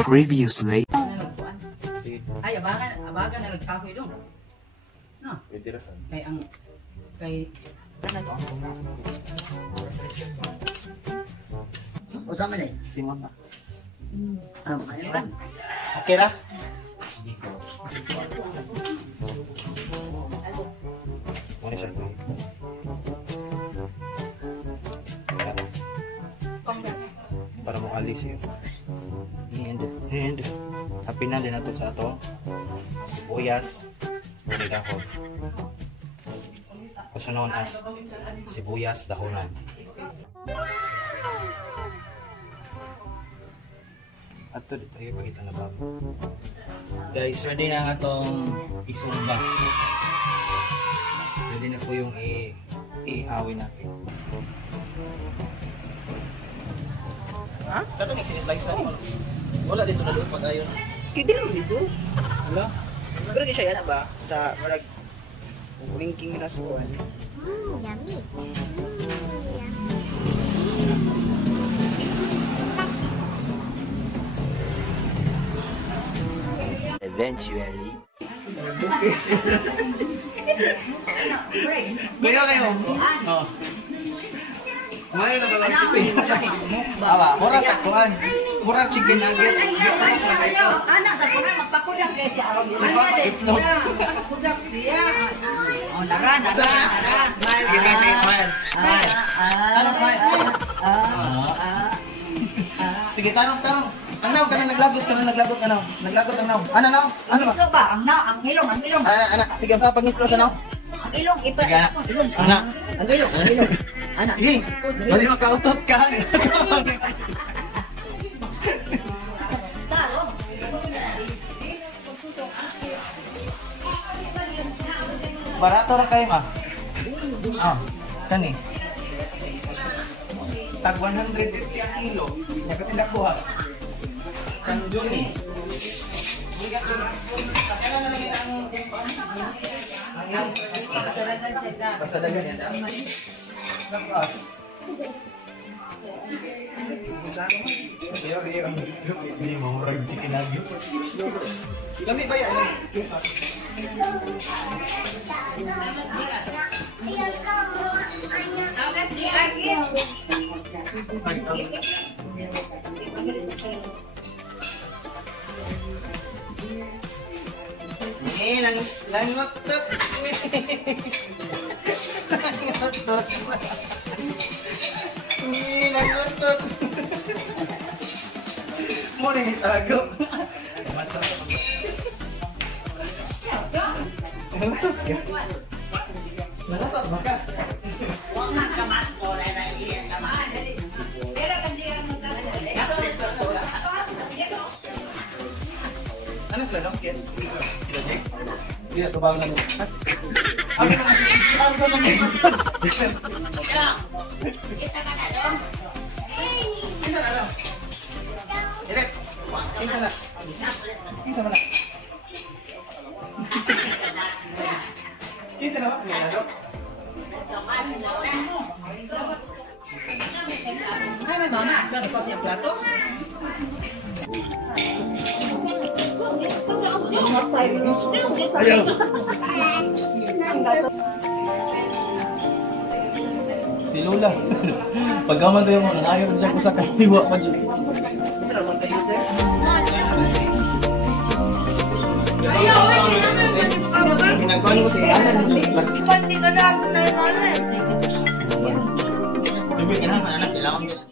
Previously. Ay, abagan na nagkahoy dong. No. Pwede rasan. Kay O sama na eh. Simon na. Ayun. Okay ra? Muna siya ito. Para mo alis yun. And happy na din nato sa ato. Sibuyas. Muna dahon. Also known as sibuyas dahonan. At ito dito tayo pakita na bago. Guys, ready na nga itong isumba. Ready na po yung ihawin natin. Ha? Dato nga sinislice na. Wala dito na doon pag-ayon. Hindi lang dito. Wala? Pero di siya yan ba? Sa marag linking na sa kuwan. Yummy. Eventually. Kaya kayo? Oo. Kumain na ba lang chicken? Awa, mura sa kuhan. Mura chicken nuggets. anak sa kuna magpakulang kay si Aron. Nagpapa-itlog. Kudak siya. Oh, nara. Smile. Smile. Ano smile? Sige, tanong. Anaw ka na naglagot ano? Naglagot anaw. Ano? Ano ba? Ito ba? Ang ilong. Ana, sige, sa pangislo sa ano? Ang ilong, ipa. Sige, ana. Ang ilong. Anak. Sige, hindi makautot ka. Barato ra kayo ma. Kani. Tag 150 ang kilo. Nakatindak ko ha. Kan Johnny. Basta dagan yan. Nakas. Hindi mo murag chicken nuggets. Kami ba yan? Langotot. Langotot. Muna itago. Langotot baka. Ano sila dong? Sila Jake? Sila tubaw lang. Ano naman? Kita na lang. Direct. Kita na. Kita na. Kita na ba? Ay, may mama. Gano ko siya plato? Ayaw. Si Lola. Pagkaman tayo mo, nanayos siya ko sa katiwa pa dyan. Salamat kayo, sir. Ginagawa mo si Anan. Pati ka na ako na namin. Bibig ka na, anak, kailangan ka na.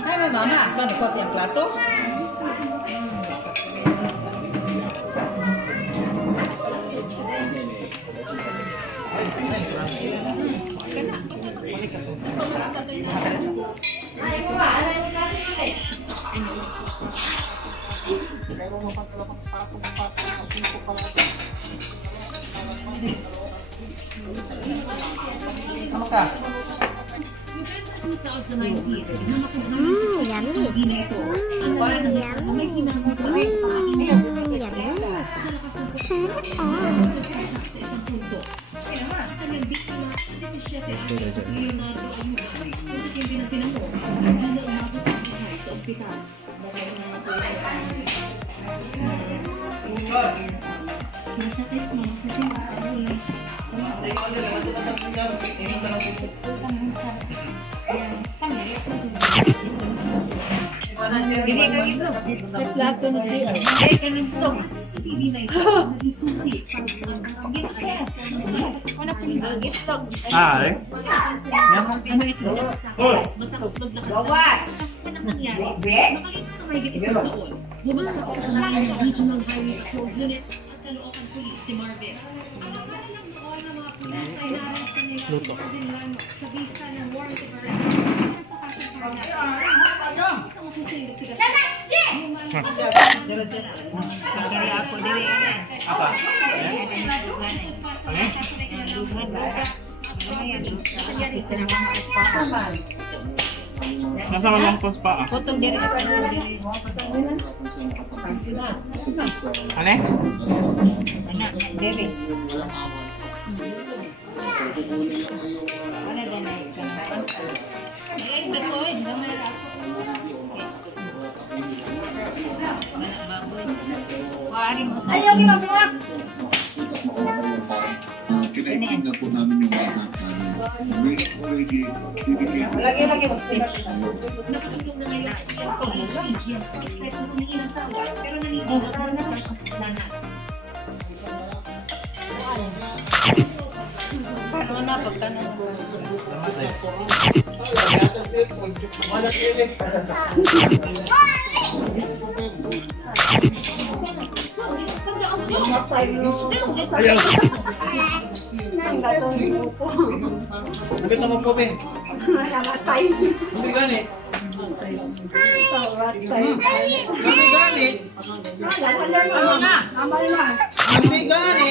Ay, may mama. Gano ko siya plato? Ano ka? Yummy. Yummy. Hindi ka ito. Sa plato ng siya. Ay, ganun to. Ah, eh? Bawas! Bumasak sa kanilang regional various code units at Caloocan Police si Marvin. Nagpapalalang noon ang mga pulis ay naras na nila sa Ordinlano sa vista ng warrant of arrest para sa kasang karanasan. Sa masusing investigasyon. Kaya ako dili. Apa? Nasa mga pa? Potong dili. Ano? Anak, dili. Wala na na isang taon. Eh, dakoy, gamay ako. Ayaw ni Mama! Kinaitin na po namin yung bata. May already bibigyan. Lagi-lagi mag-speech. Nakatulong na ngayon sa PGS sa stress na ng ilang tao pero naniniwala na ang kasalanan. Paano na pagtanong ko? Bakit naman po, be? Hindi gani. Hindi gani. Ano na? Amal na. Hindi gani.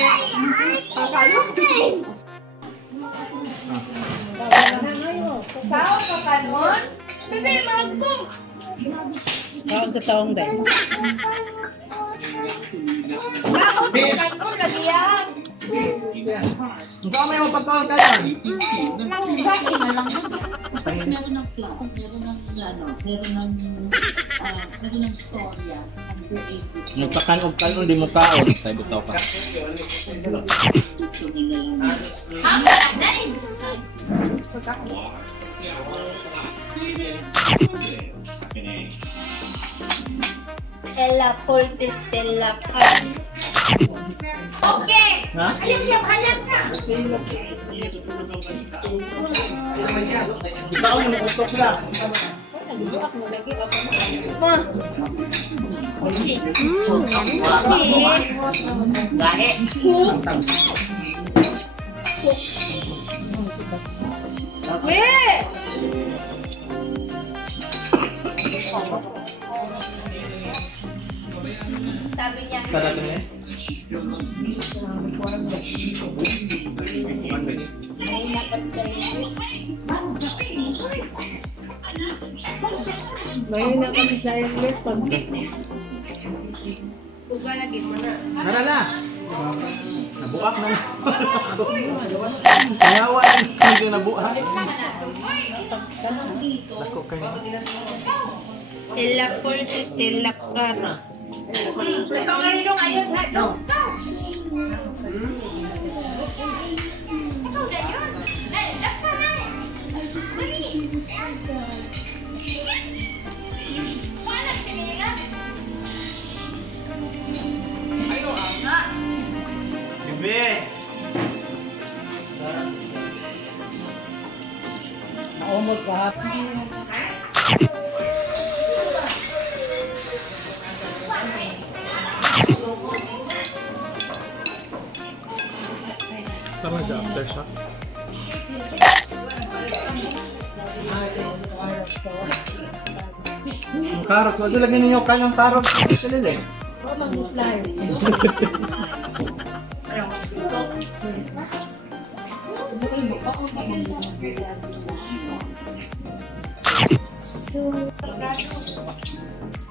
Tao ka kanon? Bebe, magkong! Kaon sa taong din. Tao ka kanon, lagi yan. Ikaw may mapagkawal ka yan. Lagi na lang. Meron ng plot, meron ng storya, ang creative. Nagpakan og kanon di mo taon. Tayo bitaw ka. Ella Poltit Ella Pan. Okay! Ha? Hayag na! Ikaw yung utok lang. Ma! Gahe. Weh! Sabi niya, Tara ka niya. ay napagdali. Ngayon na kami sa lesson. Uga lagi mo na. Tara na. Nabuak na. Nayawa hindi nabuak. Lako kayo. Ella Poltit Ella Pan. Ito nga rin yung ayun na. Ikaw na yun. Dapat na. Dali. Wala kanila. Bebe. Maumod ka ha. Tama dyan, aftershock. Ang karot, wag lagyan ninyo kanyang karot sa lili.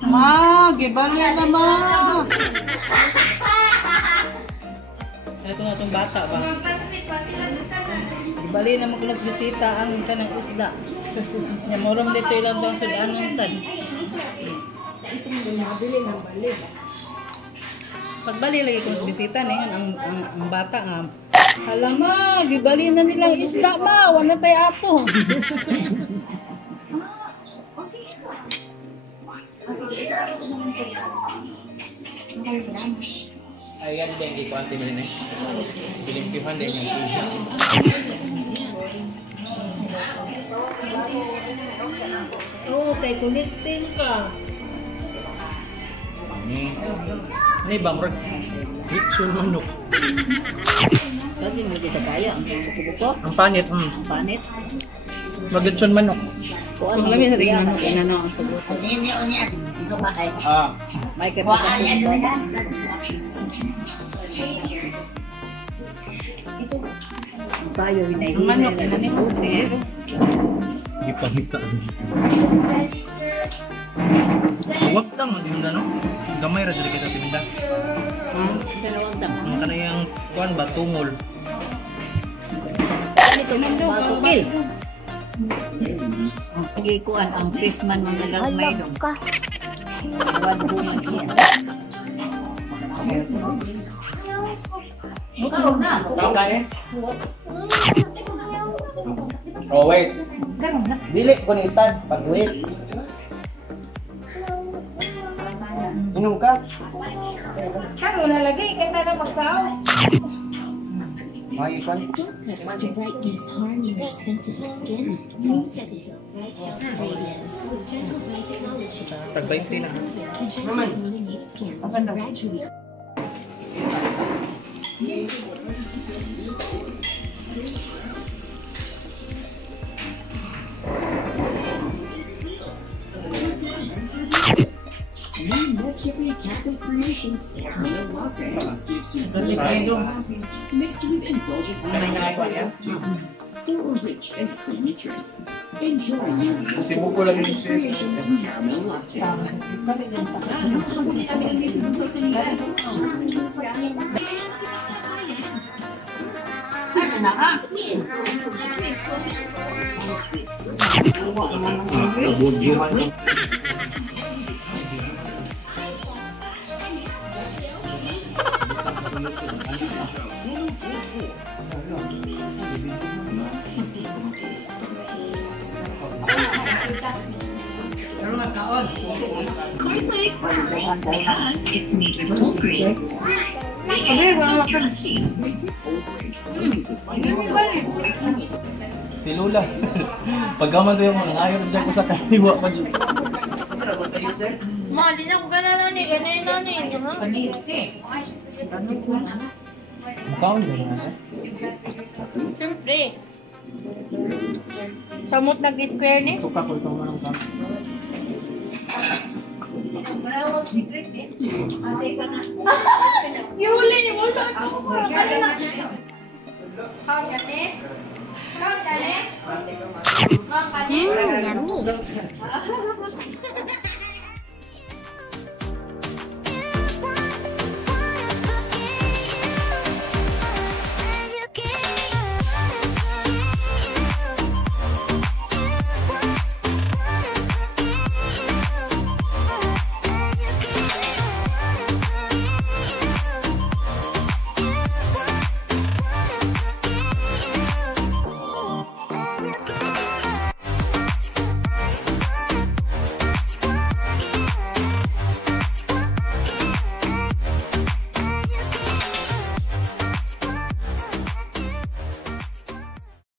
Ma, gibali na ma. Ito nga itong bata ba? Ibali na magnagbisita ang kanang isda. Yamuram dito ilang daw sa anong sad. Pagbali lagi kung bisita na yun, ang bata nga. Alam ma, gibali na nilang isda ma, wala tayo ato. Ayan din, di ko ante mo rin eh. Pilimpihan din yung Asia. Oo, kay kulitin ka. Ini bang, ritual manok. Lagi mo di sa kaya, ang buko-buko. Ang panit, Panit. Mag-ritual manok. Kung alam mo sa tingin mo, inano ang pagbuto. Ah. May kapatid ba? Tayo hinay. Manok na ni Puti. Ipahita. Huwag lang, tinda no? Gamay ra dili kita tinda. Dalawang dam. Ang kanayang kuan ba tungol. Ito mandog ang bil. Ang pagikuan ang Christmas ng nagagmay doon. Wag po na siya. Ikaw na. Okay. Oh wait. Dili ko nitan pag wait. Inom ka? Kano na lagi kita na magsaw. May ikon. To brightness, harmony, or sensitive skin, set is a bright, healthy radiance with gentle light technology. Tag 20 na. Naman. Skin gradually. Let's give me Catholic Creations Caramel Latte. Mixed with indulgent for a rich and creamy drink. Enjoy new Creations Caramel Latte. Si Lula. Pagkaman sa'yo mo, nangayon dyan ko sa kaliwa pa dyan. Mali na ko gana ni, ganay na ni. Mukhaon ba naman? Siyempre. Samot nag-square ni. Suka ko itong manong sa. Yuli ni mo sa ako. Kau kani? Kau kani? Kau kani? Yummy.